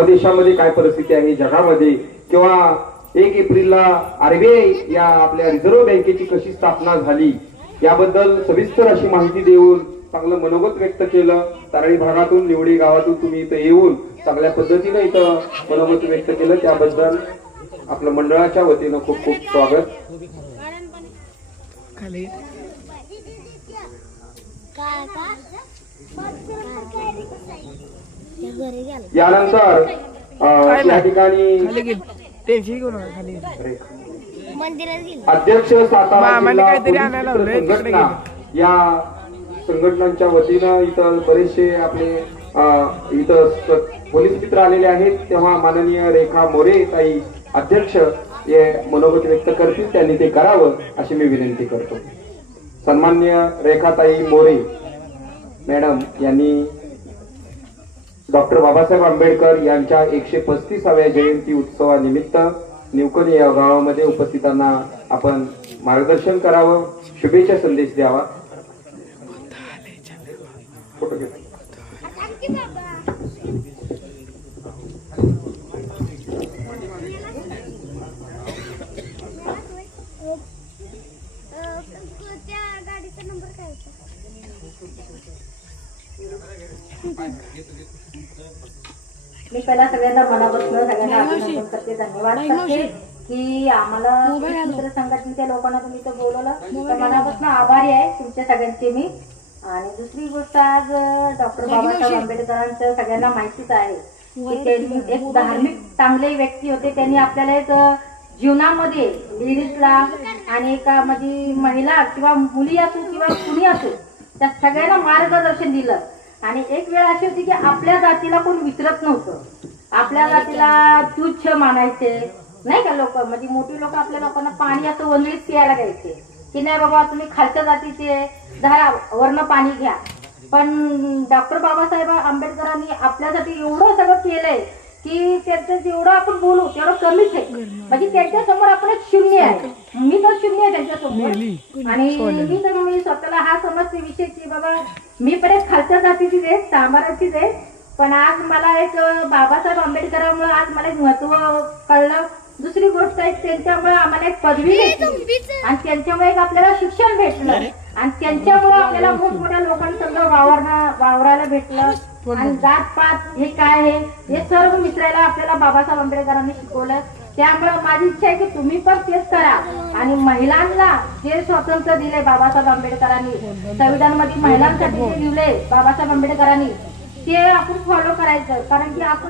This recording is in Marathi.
धर्मदेशामध्ये काय परिस्थिती आहे जगामध्ये, किंवा 1 एप्रिलला RBI या आपल्या रिझर्व्ह बँकेची कशी स्थापना झाली याबद्दल सविस्तर अशी माहिती देऊन चांगलं मनोगत व्यक्त केलं। तारळी भागातून, निवडी गावातून तुम्ही इथं येऊन चांगल्या पद्धतीने इथं मनोगत व्यक्त केलं, त्याबद्दल आपल्या मंडळाच्या वतीनं खूप खूप स्वागत। यानंतर या ठिकाणी अध्यक्ष सातारा जिल्हा संघटना या संघटनांच्या वतीनं इथं बरेचसे आपले इथं पोलीस मित्र आलेले आहेत, तेव्हा माननीय रेखा मोरे ताई अध्यक्ष हे मनोगत व्यक्त करतील, त्यांनी ते करावं अशी मी विनंती करतो। सन्माननीय रेखाताई मोरे मॅडम यांनी डॉक्टर बाबासाहेब आंबेडकर यांच्या 135व्या जयंती उत्सवानिमित्त निवकणी या गावामध्ये उपस्थितांना आपण मार्गदर्शन करावं, शुभेच्छा संदेश द्यावा। मी पहिला सगळ्यांना मनापासून सगळ्यांना अभिनंदन करते, धन्यवाद करते की आम्हाला मित्र संघटनेच्या लोकांना तुम्ही इथं बोलवलं, तर मनापासून आभारी आहे तुमच्या सगळ्यांचे मी। आणि दुसरी गोष्ट, आज डॉक्टर बाबासाहेब आंबेडकरांचं सगळ्यांना माहितीच आहे की त्यांनी एक धार्मिक चांगले व्यक्ती होते। त्यांनी आपल्याला एक जीवनामध्ये लेडीजला आणि एकामध्ये महिला किंवा मुली असो किंवा कुणी असो त्या सगळ्यांना मार्गदर्शन दिलं। आणि एक वेळ अशी होती की आपल्या जातीला कोण विसरत नव्हतं, आपल्या जातीला तुच्छ मानायचे नाही का लोक, म्हणजे मोठी लोक आपल्या लोकांना पाणी असं वंदळीत प्यायला द्यायचे की नाही बाबा तुम्ही खालच्या जातीचे जरा वर्ण पाणी घ्या। पण डॉक्टर बाबासाहेब आंबेडकरांनी आपल्यासाठी एवढं सगळं केलंय की त्याचं जेवढं आपण बोलू तेवढं कमीच आहे, म्हणजे त्यांच्या समोर आपण एक शून्य आहे, मी तर शून्य आहे त्यांच्या समोर। आणि मी स्वतःला हा समजते विषय की बाबा मी पण एक खालच्या जातीचीच आहे, सांबाराचीच आहे, पण आज मला एक बाबासाहेब आंबेडकरांमुळे आज मला एक महत्व कळलं। दुसरी गोष्ट एक त्यांच्यामुळे आम्हाला एक पदवी भेटली आणि त्यांच्यामुळे एक आपल्याला शिक्षण भेटलं आणि त्यांच्यामुळे आपल्याला मोठमोठ्या लोकांसंग वावरायला भेटलं आणि जात पात हे काय आहे हे सर्व मिसळायला आपल्याला बाबासाहेब आंबेडकरांनी शिकवलं। त्यामुळे माझी इच्छा आहे की तुम्ही पण तेच करा आणि महिलांना जे स्वातंत्र्य दिले बाबासाहेब आंबेडकरांनी, संविधानामध्ये महिलांसाठी जे लिहिले बाबासाहेब आंबेडकरांनी, ते आपण फॉलो करायचं, कारण की आपण